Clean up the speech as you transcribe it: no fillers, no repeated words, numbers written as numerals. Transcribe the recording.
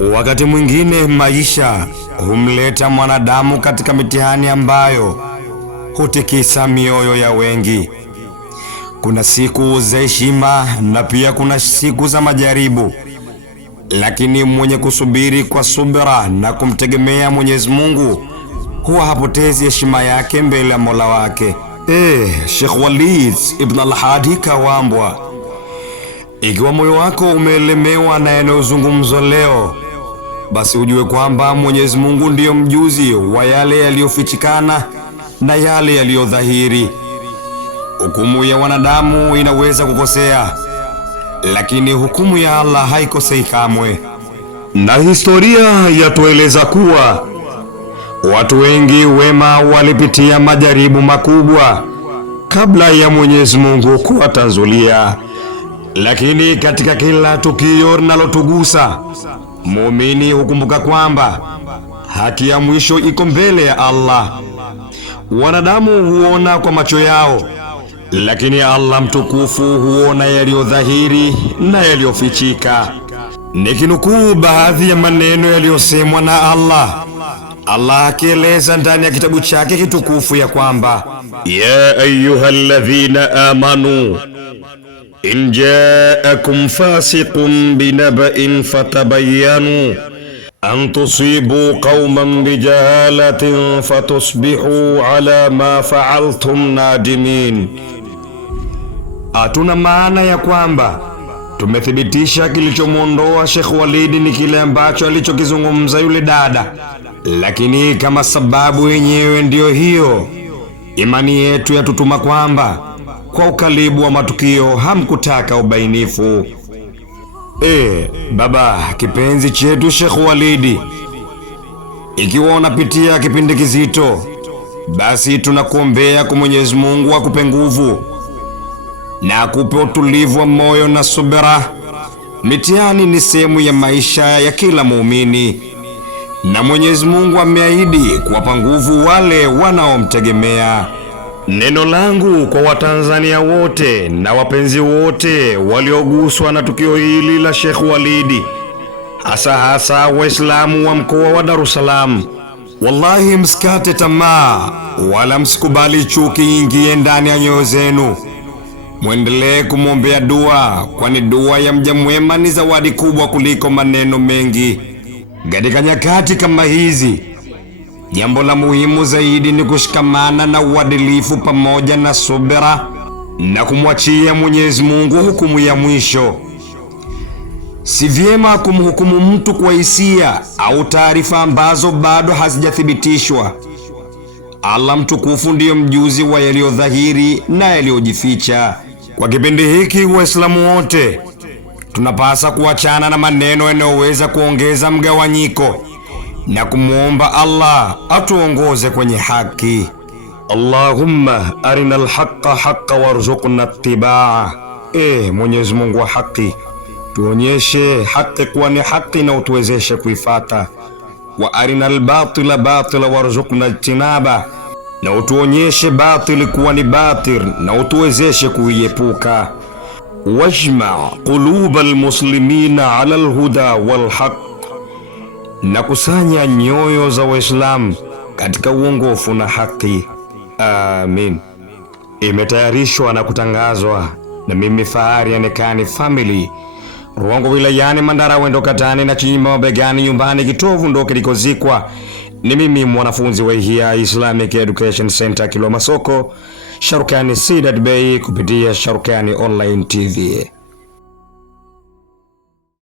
Wakati mwingine maisha humleta mwanadamu katika mitihani ambayo hutikisa mioyo ya wengi. Kuna siku za heshima na pia kuna siku za majaribu, lakini mwenye kusubiri kwa subira na kumtegemea Mwenyezi Mungu huwa hapotezi heshima yake mbele ya Mola wake. Sheikh Walid ibn al-Hadi Kawambwa, ikiwa moyo wako umeelemewa na yanayozungumzwa leo, basi ujue kwamba Mwenyezi Mungu ndiyo mjuzi wa yale yaliyofichikana na yale yaliyodhahiri. Hukumu ya wanadamu inaweza kukosea, lakini hukumu ya Allah haikosei kamwe. Na historia yatueleza kuwa watu wengi wema walipitia majaribu makubwa kabla ya Mwenyezi Mungu kuwatanzulia. Lakini katika kila tukio linalotugusa, muumini hukumbuka kwamba haki ya mwisho iko mbele ya Allah. Wanadamu huona kwa macho yao, lakini Allah mtukufu huona yaliyodhahiri na yaliyofichika. Nikinukuu baadhi ya maneno yaliyosemwa na Allah akieleza ndani ya kitabu chake kitukufu ya kwamba ya ayyuhalladhina amanu in ja'akum fasiqun binaba'in fatabayyanu an tusibu qauman bijahalatin fatusbihu ala ma fa'altum nadimin. Hatuna maana ya kwamba tumethibitisha kilichomwondoa Sheikh Walid ni kile ambacho alichokizungumza yule dada, lakini kama sababu yenyewe ndiyo hiyo, imani yetu yatutuma kwamba kwa ukaribu wa matukio hamkutaka ubainifu. Baba kipenzi chetu Sheikh Walid, ikiwa unapitia kipindi kizito, basi tunakuombea kwa Mwenyezi Mungu akupe nguvu na akupe utulivu wa moyo na subira. Mitihani ni sehemu ya maisha ya kila muumini, na Mwenyezi Mungu ameahidi kuwapa nguvu wale wanaomtegemea. Neno langu kwa Watanzania wote na wapenzi wote walioguswa na tukio hili la Sheikh Walid, hasa Waislamu wa mkoa wa Dar es Salaam, wallahi msikate tamaa wala msikubali chuki ingie ndani ya nyoyo zenu. Muendelee kumwombea dua, kwani dua ya mja mwema ni zawadi kubwa kuliko maneno mengi. Katika nyakati kama hizi, jambo la muhimu zaidi ni kushikamana na uadilifu pamoja na subira na kumwachia Mwenyezi Mungu hukumu ya mwisho. Si vyema kumhukumu mtu kwa hisia au taarifa ambazo bado hazijathibitishwa. Allah mtukufu ndiyo mjuzi wa yaliyodhahiri na yaliyojificha. Kwa kipindi hiki, Waislamu wote tunapasa kuachana na maneno yanayoweza kuongeza mgawanyiko na kumwomba Allah atuongoze kwenye haki. Allahumma arinal haqqa haqqa warzuqna ittibaa. Mwenyezi Mungu wa haki, tuonyeshe haki kuwa ni haki na utuwezeshe kuifata. Wa arinal batila batila warzuqna ijtinaba, na utuonyeshe batili kuwa ni batil na utuwezeshe kuiepuka. Wajma qulubal muslimina ala alhuda wal haq, na kusanya nyoyo za Waislamu katika uongofu na haki. Amin. Imetayarishwa na kutangazwa na mimi Fahari Anekani Family, Ruangwa wilayani Mandara, Wendo Katani na Chima mabegani, nyumbani kitovu ndo kilikozikwa. Ni mimi mwanafunzi wa Ihya Islamic Education Center Kilwa Masoko, Sharukani Sidat Bay, kupitia Sharukani Online TV.